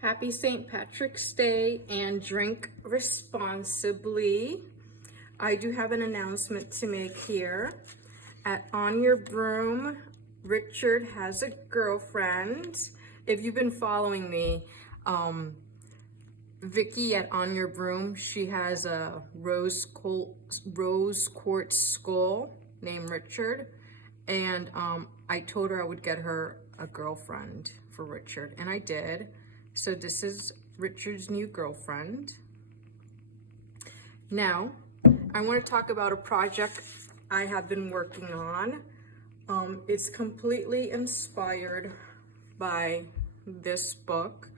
Happy St. Patrick's Day and drink responsibly. I do have an announcement to make here. At On Your Broom, Richard has a girlfriend. If you've been following me, Vicky at On Your Broom, she has a rose quartz skull named Richard. And I told her I would get her a girlfriend for Richard, and I did. So this is Richard's new girlfriend. Now, I want to talk about a project I have been working on. It's completely inspired by this book.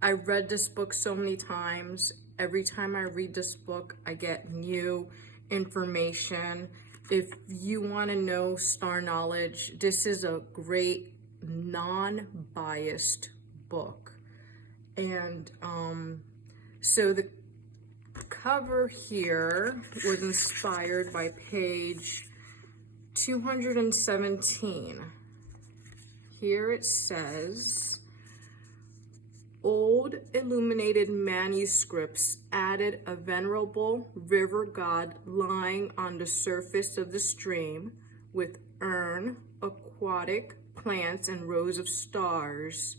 I read this book so many times. Every time I read this book, I get new information. If you want to know star knowledge, this is a great non-biased book. And so the cover here was inspired by page 217. Here it says, old illuminated manuscripts added a venerable river god lying on the surface of the stream with urn, aquatic plants, and rows of stars.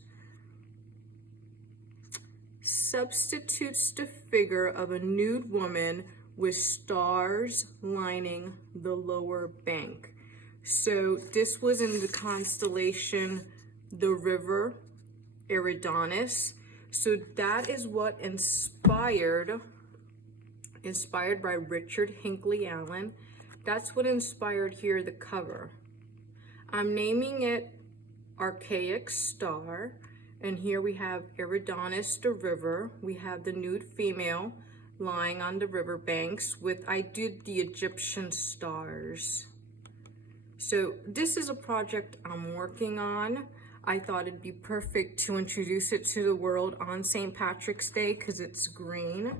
Substitutes the figure of a nude woman with stars lining the lower bank. So this was in the constellation, the river Eridanus. So that is what inspired by Richard Hinckley Allen. That's what inspired here the cover. I'm naming it Archaic Star. And here we have Eridanus, the river. We have the nude female lying on the river banks I did the Egyptian stars. So this is a project I'm working on. I thought it'd be perfect to introduce it to the world on St. Patrick's Day because it's green.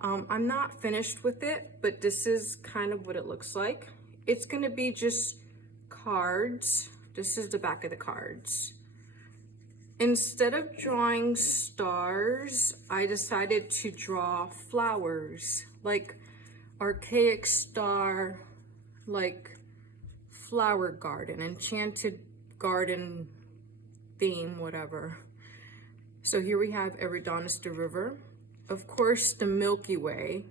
I'm not finished with it, but this is kind of what it looks like. It's gonna be just cards. This is the back of the cards. Instead of drawing stars, I decided to draw flowers, like archaic star, like flower garden, enchanted garden theme, whatever. So here we have Eridanus the river, of course the Milky Way,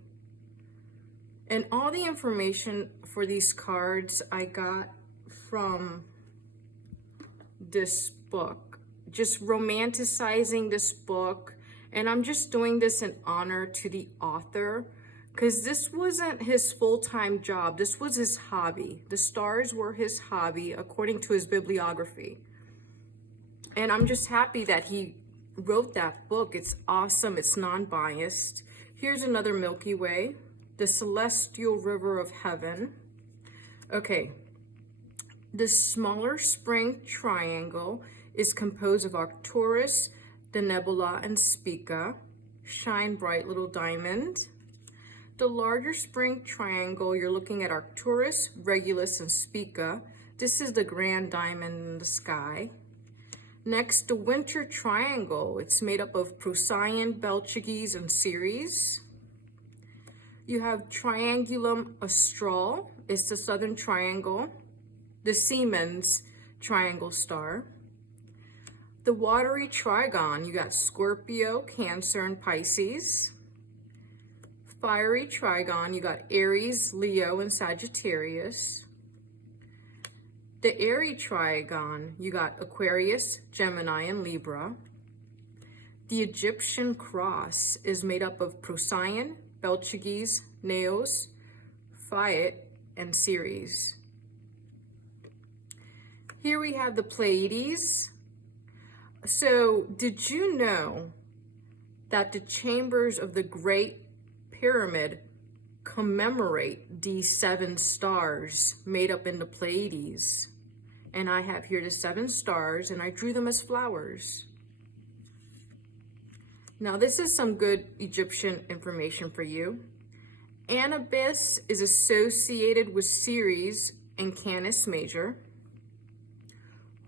and all the information for these cards I got from this book. Just romanticizing this book, and I'm just doing this in honor to the author because this wasn't his full-time job. This was his hobby. The stars were his hobby according to his bibliography, and I'm just happy that he wrote that book. It's awesome. It's non-biased. Here's another Milky Way, the celestial river of heaven. Okay, the smaller spring triangle is composed of Arcturus, the nebula, and Spica. Shine bright little diamond. The larger spring triangle, you're looking at Arcturus, Regulus, and Spica. This is the grand diamond in the sky. Next, the winter triangle. It's made up of Procyon, Belchages, and Ceres. You have Triangulum Austral. It's the southern triangle. The Siemens triangle star. The watery trigon, you got Scorpio, Cancer, and Pisces. Fiery trigon, you got Aries, Leo, and Sagittarius. The airy trigon, you got Aquarius, Gemini, and Libra. The Egyptian cross is made up of Procyon, Belchages, Naos, Phaet, and Ceres. Here we have the Pleiades. So, did you know that the chambers of the Great Pyramid commemorate these 7 stars made up in the Pleiades? And I have here the 7 stars, and I drew them as flowers. Now, this is some good Egyptian information for you. Anubis is associated with Ceres and Canis Major.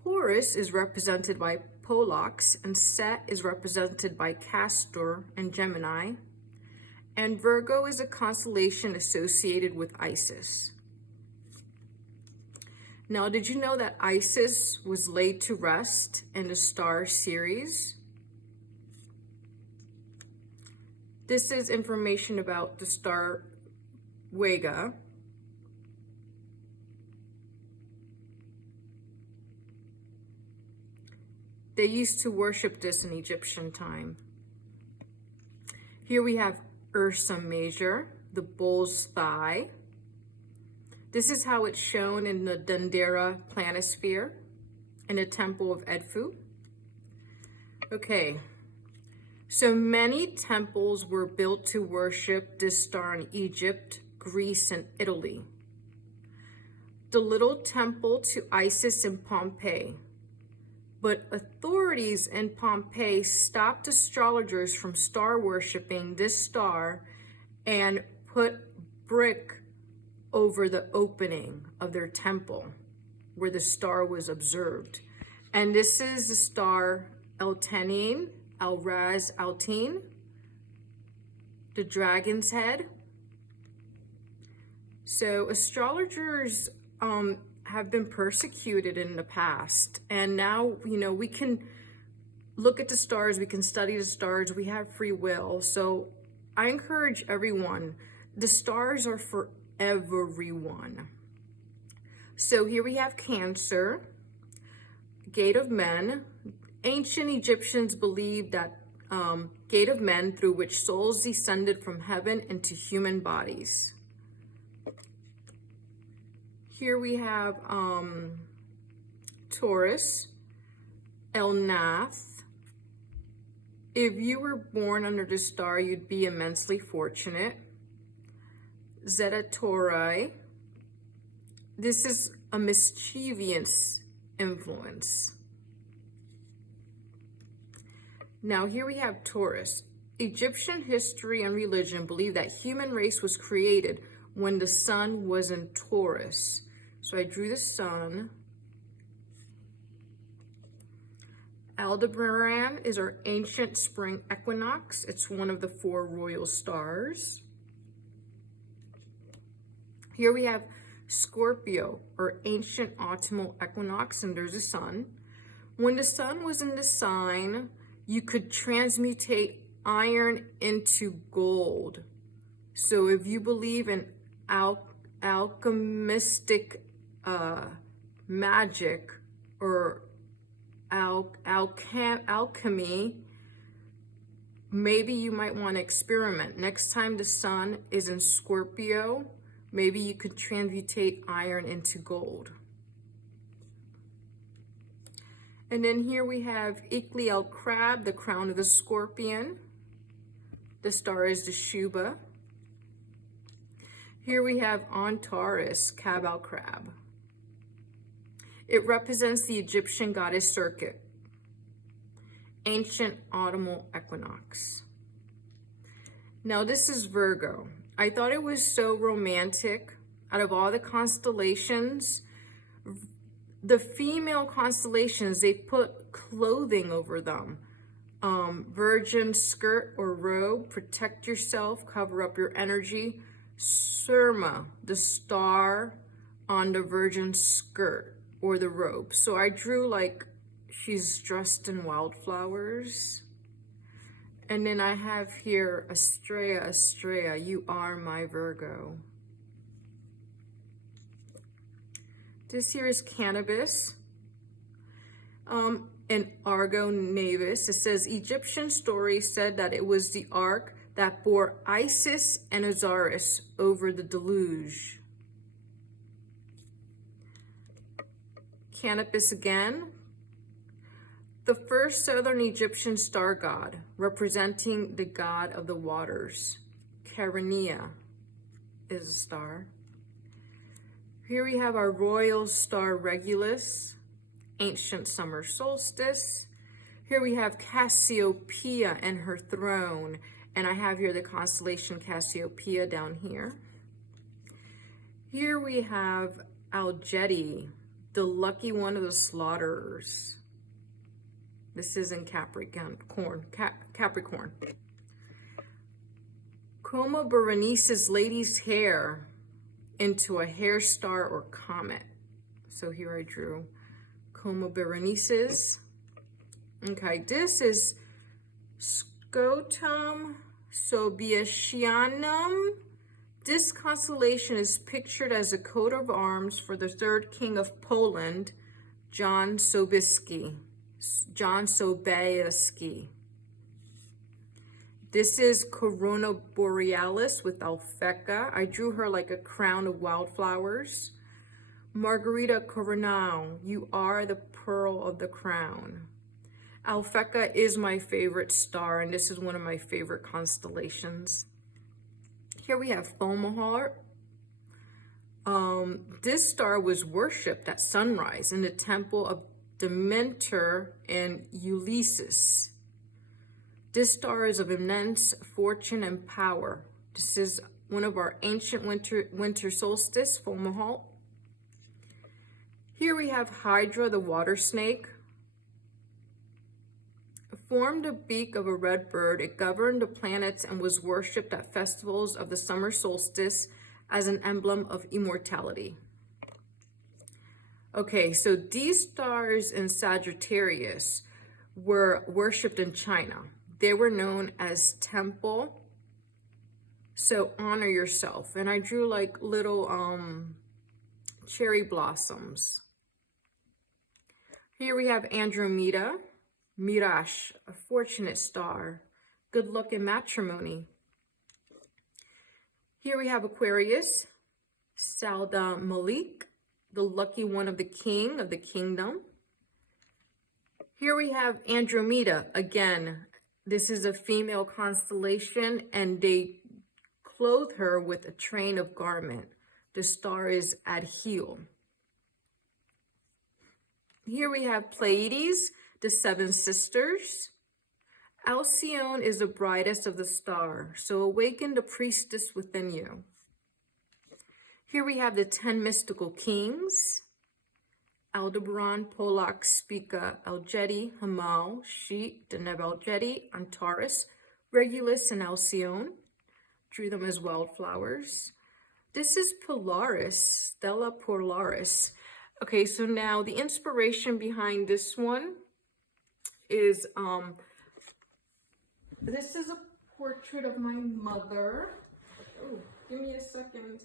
Horus is represented by Pollux, and Set is represented by Castor and Gemini. And Virgo is a constellation associated with Isis. Now, did you know that Isis was laid to rest in the star series? This is information about the star Vega. They used to worship this in Egyptian time. Here we have Ursa Major, the bull's thigh. This is how it's shown in the Dendera planisphere in the temple of Edfu. Okay, so many temples were built to worship this star in Egypt, Greece, and Italy. The little temple to Isis in Pompeii. But authorities in Pompeii stopped astrologers from star worshiping this star and put brick over the opening of their temple where the star was observed. And this is the star El-Tenin, El-Raz Al-Tin, the dragon's head. So astrologers have been persecuted in the past, and now we can look at the stars, we can study the stars, we have free will. So I encourage everyone, the stars are for everyone. So here we have Cancer, Gate of Men. Ancient Egyptians believed that gate of men through which souls descended from heaven into human bodies. Here we have Taurus, El Nath. If you were born under this star, you'd be immensely fortunate. Zeta Tauri. This is a mischievous influence. Now here we have Taurus. Egyptian history and religion believe that human race was created when the sun was in Taurus. So I drew the sun. Aldebaran is our ancient spring equinox. It's one of the 4 royal stars. Here we have Scorpio, or ancient autumnal equinox, and there's the sun. When the sun was in the sign, you could transmutate iron into gold. So if you believe in alchemistic magic or alchemy, maybe you might want to experiment. Next time the sun is in Scorpio, maybe you could transmutate iron into gold. And then here we have Hinckley crab, the crown of the scorpion. The star is the Shuba. Here we have Antares, Cabal crab. It represents the Egyptian goddess Serket, ancient autumnal equinox. Now this is Virgo. I thought it was so romantic. Out of all the constellations, the female constellations, they put clothing over them. Virgin skirt or robe, protect yourself, cover up your energy. Surma, the star on the virgin skirt or the robe. So I drew like she's dressed in wildflowers. And then I have here Estrella, Estrella, you are my Virgo. This here is cannabis. And Argo Navis. It says Egyptian story said that it was the ark that bore Isis and Osiris over the deluge. Canopus again. The first southern Egyptian star god, representing the god of the waters. Carenia is a star. Here we have our royal star Regulus, ancient summer solstice. Here we have Cassiopeia and her throne. And I have here the constellation Cassiopeia down here. Here we have Algeti, the lucky one of the slaughterers. This is in Capricorn. Capricorn. Coma Berenice's lady's hair into a hair star or comet. So here I drew Coma Berenice's. Okay, this is Scotum Sobiesianum. This constellation is pictured as a coat of arms for the third king of Poland, John Sobieski. This is Corona Borealis with Alphecca. I drew her like a crown of wildflowers. Margarita Coronao, you are the pearl of the crown. Alphecca is my favorite star, and this is one of my favorite constellations. Here we have Fomalhaut. This star was worshipped at sunrise in the temple of Demeter and Ulysses. This star is of immense fortune and power. This is one of our ancient winter solstice, Fomalhaut. Here we have Hydra, the water snake. It formed a beak of a red bird. It governed the planets and was worshipped at festivals of the summer solstice as an emblem of immortality. Okay, so these stars in Sagittarius were worshipped in China. They were known as temple. So honor yourself. And I drew like little cherry blossoms. Here we have Andromeda, Mirage, a fortunate star. Good luck in matrimony. Here we have Aquarius, Salda Malik, the lucky one of the king of the kingdom. Here we have Andromeda. Again, this is a female constellation, and they clothe her with a train of garment. The star is Adheel. Here we have Pleiades, the seven sisters. Alcyone is the brightest of the star, so awaken the priestess within you. Here we have the 10 mystical kings. Aldebaran, Polak, Spica, Algeti, Hamal, Sheet, Deneb Algeti, Antares, Regulus, and Alcyone. Drew them as wildflowers. This is Polaris, Stella Polaris. Okay, so now the inspiration behind this one is, this is a portrait of my mother. Oh, give me a second.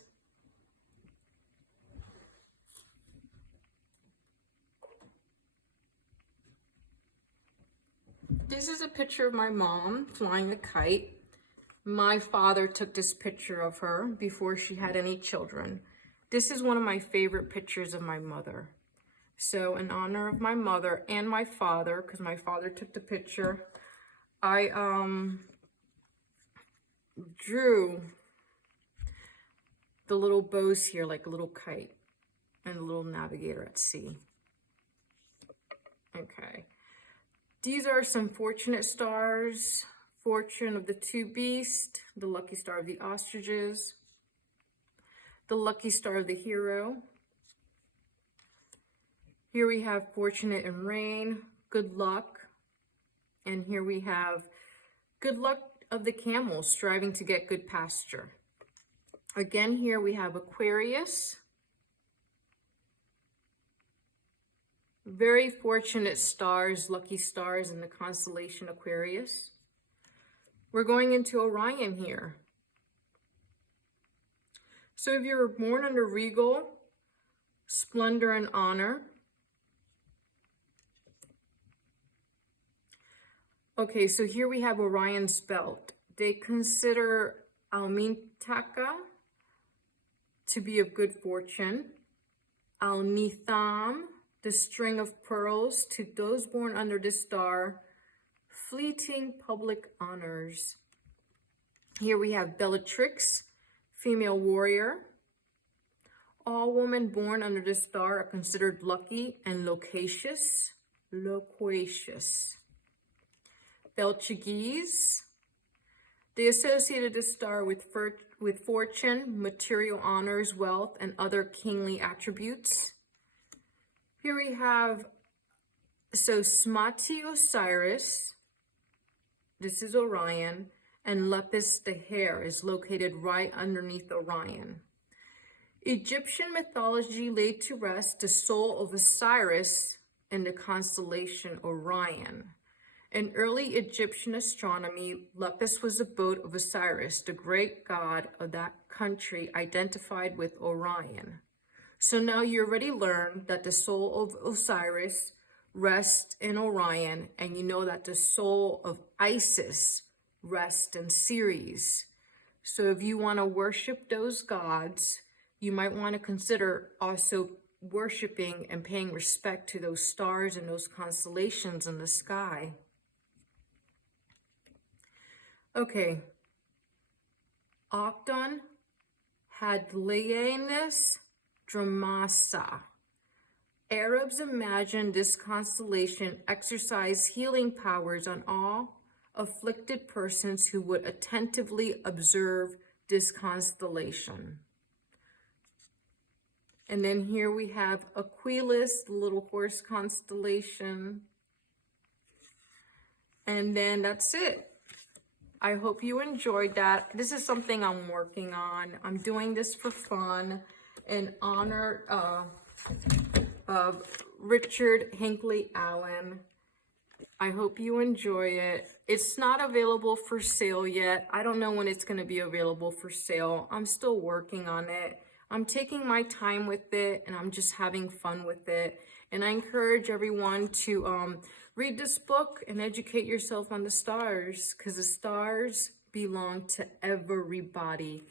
This is a picture of my mom flying a kite. My father took this picture of her before she had any children. This is one of my favorite pictures of my mother. So in honor of my mother and my father, because my father took the picture, I drew the little bows here like a little kite and a little navigator at sea. Okay. These are some fortunate stars. Fortune of the two beasts, the lucky star of the ostriches, the lucky star of the hero. Here we have fortunate in rain, good luck. And here we have good luck of the camel, striving to get good pasture. Again, here we have Aquarius. Very fortunate stars, lucky stars in the constellation Aquarius. We're going into Orion here. So if you were born under regal, splendor, and honor. Okay, so here we have Orion's belt. They consider Almintaka to be of good fortune. Al-Nitham, the string of pearls, to those born under this star, fleeting public honors. Here we have Bellatrix, female warrior. All women born under this star are considered lucky and loquacious. Belchagese, they associated this star with fortune, material honors, wealth, and other kingly attributes. Here we have So Smati Osiris, this is Orion, and Lepus the hare is located right underneath Orion. Egyptian mythology laid to rest the soul of Osiris in the constellation Orion. In early Egyptian astronomy, Lepus was the boat of Osiris, the great god of that country identified with Orion. So now you already learned that the soul of Osiris rests in Orion, and you know that the soul of Isis rests in Ceres. So if you want to worship those gods, you might want to consider also worshiping and paying respect to those stars and those constellations in the sky. Okay. Octon Hadlianus Dramasa. Arabs imagined this constellation exercise healing powers on all afflicted persons who would attentively observe this constellation. And then here we have Aquilus, the little horse constellation. And then that's it. I hope you enjoyed that. This is something I'm working on. I'm doing this for fun in honor of Richard Hinckley Allen. I hope you enjoy it. It's not available for sale yet. I don't know when it's going to be available for sale. I'm still working on it. I'm taking my time with it, and I'm just having fun with it. And I encourage everyone to read this book and educate yourself on the stars, because the stars belong to everybody.